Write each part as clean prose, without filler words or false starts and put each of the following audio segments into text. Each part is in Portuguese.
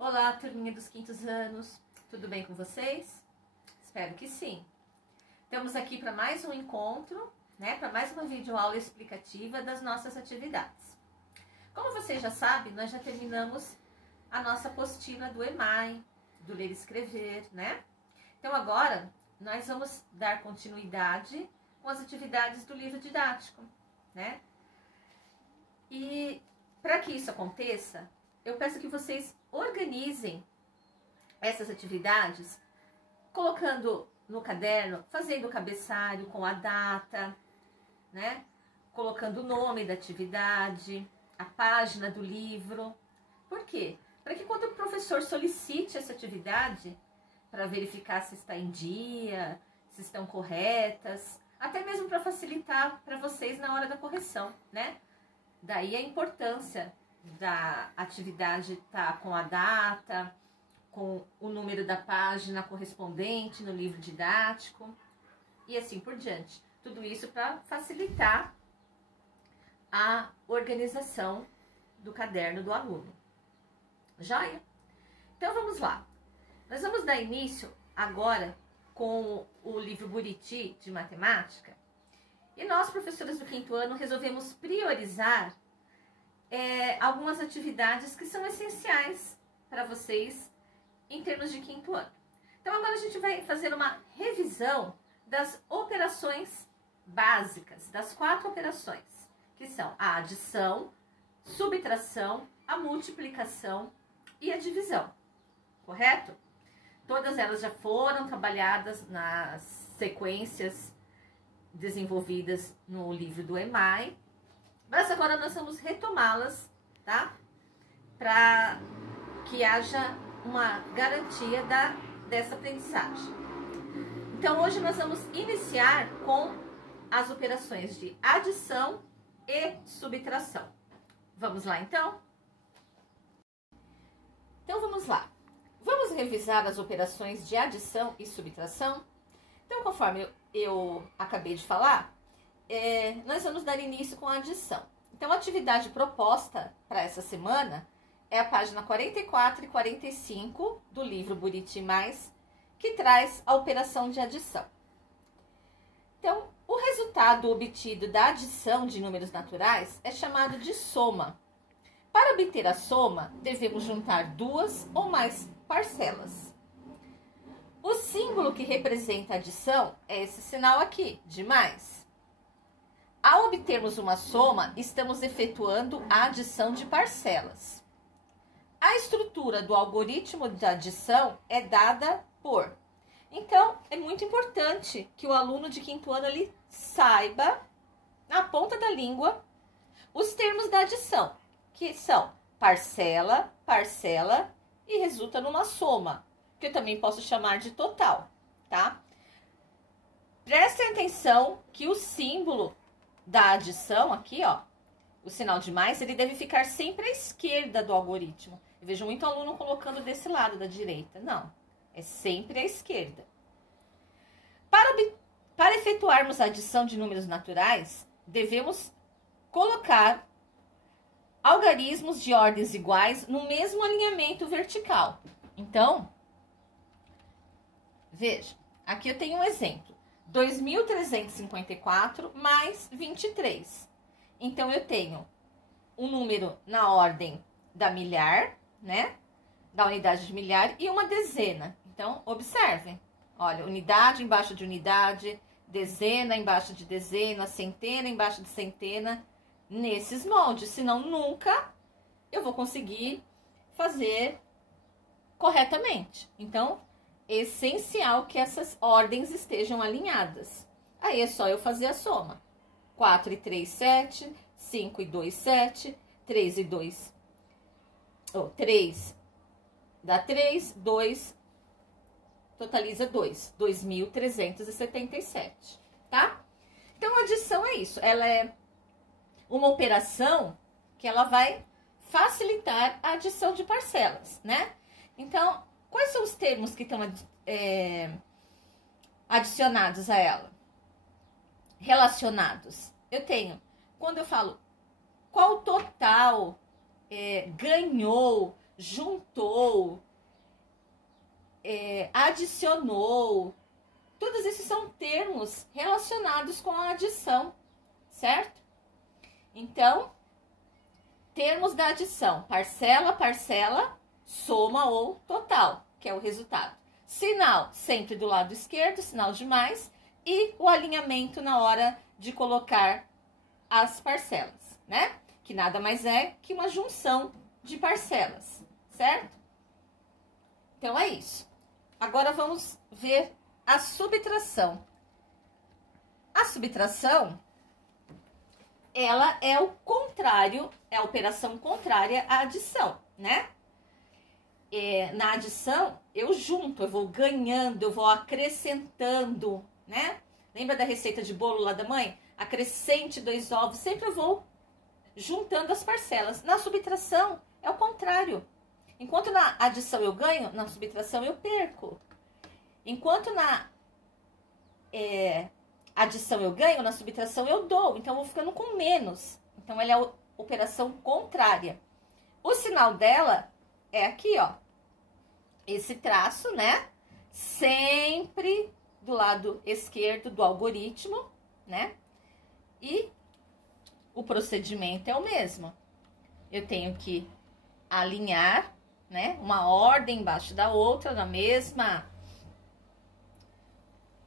Olá, turminha dos quintos anos, tudo bem com vocês? Espero que sim. Estamos aqui para mais um encontro, para mais uma videoaula explicativa das nossas atividades. Como vocês já sabem, nós já terminamos a nossa apostila do EMAI, do Ler e Escrever, Então agora nós vamos dar continuidade com as atividades do livro didático, E para que isso aconteça, eu peço que vocês organizem essas atividades, colocando no caderno, fazendo o cabeçalho com a data, colocando o nome da atividade, a página do livro. Por quê? Para que quando o professor solicite essa atividade, para verificar se está em dia, se estão corretas, até mesmo para facilitar para vocês na hora da correção, Daí a importância da atividade estar com a data, com o número da página correspondente no livro didático e assim por diante. Tudo isso para facilitar a organização do caderno do aluno. Joia? Então vamos lá. Nós vamos dar início agora com o livro Buriti de Matemática. E nós, professoras do quinto ano, resolvemos priorizar algumas atividades que são essenciais para vocês em termos de quinto ano. Então agora a gente vai fazer uma revisão das operações básicas, das 4 operações, que são a adição, subtração, a multiplicação e a divisão, correto? Todas elas já foram trabalhadas nas sequências desenvolvidas no livro do EMAI, mas agora nós vamos retomá-las, para que haja uma garantia dessa aprendizagem. Então hoje nós vamos iniciar com as operações de adição e subtração. Vamos lá então? Então vamos lá. Vamos revisar as operações de adição e subtração? Então, conforme eu acabei de falar, nós vamos dar início com a adição. Então, a atividade proposta para essa semana é a página 44 e 45 do livro Buriti Mais, que traz a operação de adição. Então, o resultado obtido da adição de números naturais é chamado de soma. Para obter a soma, devemos juntar 2 ou mais parcelas. O símbolo que representa a adição é esse sinal aqui, de mais. Ao obtermos uma soma, estamos efetuando a adição de parcelas. A estrutura do algoritmo de adição é dada por. Então, é muito importante que o aluno de quinto ano ele saiba, na ponta da língua, os termos da adição, que são parcela, parcela e resulta numa soma, que eu também posso chamar de total, Prestem atenção que o símbolo da adição aqui, o sinal de mais, ele deve ficar sempre à esquerda do algoritmo. Eu vejo muito aluno colocando desse lado da direita. Não, é sempre à esquerda. Para efetuarmos a adição de números naturais, devemos colocar algarismos de ordens iguais no mesmo alinhamento vertical. Então, veja, aqui eu tenho um exemplo. 2.354 mais 23. Então, eu tenho um número na ordem da milhar, Da unidade de milhar e uma dezena. Então, observem. Olha, unidade embaixo de unidade, dezena embaixo de dezena, centena embaixo de centena, nesses moldes. Senão, nunca eu vou conseguir fazer corretamente. Então, é essencial que essas ordens estejam alinhadas. Aí é só eu fazer a soma. 4 e 3, 7. 5 e 2, 7. 3 e 2. 3 dá 3. 2 totaliza 2. 2.377, Então, a adição é isso. Ela é uma operação que ela vai facilitar a adição de parcelas, Então, quais são os termos que estão adicionados a ela? Relacionados. Eu tenho, quando eu falo qual total ganhou juntou, adicionou. Todos esses são termos relacionados com a adição, certo? Então, termos da adição: parcela, parcela, soma ou total, que é o resultado. Sinal sempre do lado esquerdo, sinal de mais, e o alinhamento na hora de colocar as parcelas, né? Que nada mais é que uma junção de parcelas, certo? Então é isso. Agora vamos ver a subtração. A subtração, ela é o contrário, é a operação contrária à adição, né? Na adição, eu junto, eu vou ganhando, eu vou acrescentando, né? Lembra da receita de bolo lá da mãe? Acrescente 2 ovos, sempre eu vou juntando as parcelas. Na subtração, é o contrário. Enquanto na adição eu ganho, na subtração eu perco. Enquanto na adição eu ganho, na subtração eu dou. Então, eu vou ficando com menos. Então, ela é a operação contrária. O sinal dela é aqui, ó. Esse traço, né? Sempre do lado esquerdo do algoritmo, né? E o procedimento é o mesmo. Eu tenho que alinhar, né? Uma ordem embaixo da outra,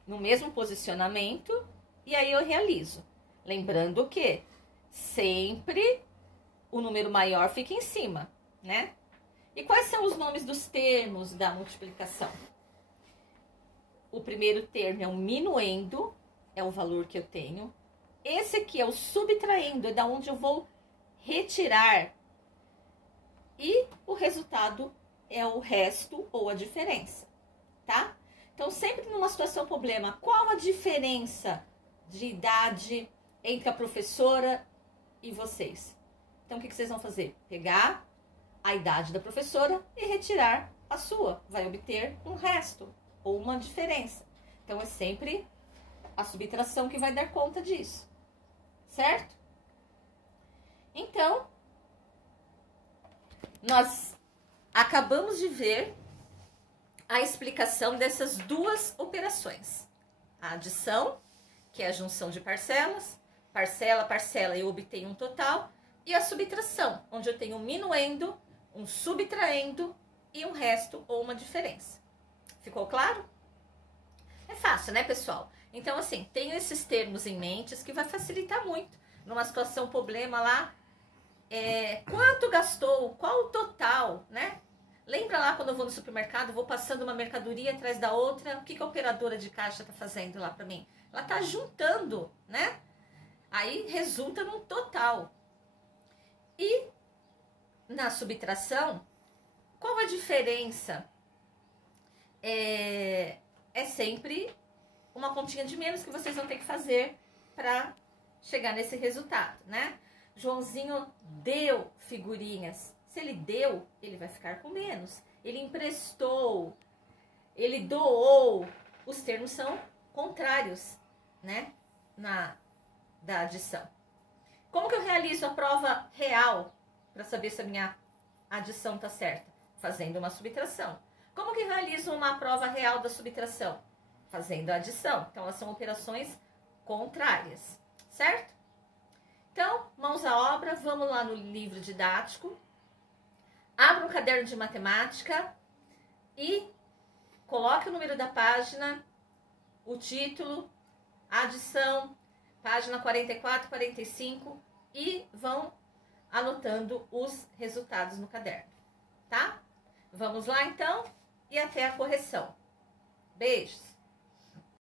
no mesmo posicionamento, e aí eu realizo. Lembrando que sempre o número maior fica em cima, né? E quais são os nomes dos termos da multiplicação? O primeiro termo é o minuendo, é o valor que eu tenho. Esse aqui é o subtraindo, é da onde eu vou retirar. E o resultado é o resto ou a diferença, tá? Então, sempre numa situação problema, qual a diferença de idade entre a professora e vocês? Então, o que vocês vão fazer? Pegar a idade da professora e retirar a sua. Vai obter um resto ou uma diferença. Então, é sempre a subtração que vai dar conta disso, certo? Então, nós acabamos de ver a explicação dessas duas operações. A adição, que é a junção de parcelas, parcela, parcela, eu obtenho um total, e a subtração, onde eu tenho um minuendo, um subtraendo e um resto ou uma diferença. Ficou claro? É fácil, né, pessoal? Então, assim, tenho esses termos em mente que vai facilitar muito numa situação problema lá. Quanto gastou? Qual o total, né? Lembra lá quando eu vou no supermercado, vou passando uma mercadoria atrás da outra, o que a operadora de caixa tá fazendo lá para mim? Ela tá juntando, né? Aí resulta num total. E na subtração, qual a diferença? É sempre uma continha de menos que vocês vão ter que fazer para chegar nesse resultado, né? Joãozinho deu figurinhas. Se ele deu, ele vai ficar com menos. Ele emprestou, ele doou. Os termos são contrários, né? Da adição. Como que eu realizo a prova real para saber se a minha adição tá certa? Fazendo uma subtração. Como que eu realizo uma prova real da subtração? Fazendo a adição. Então, elas são operações contrárias, certo? Então, mãos à obra, vamos lá no livro didático. Abra um caderno de matemática e coloque o número da página, o título, a adição, página 44, 45 e vão anotando os resultados no caderno, tá? Vamos lá então e até a correção. Beijos!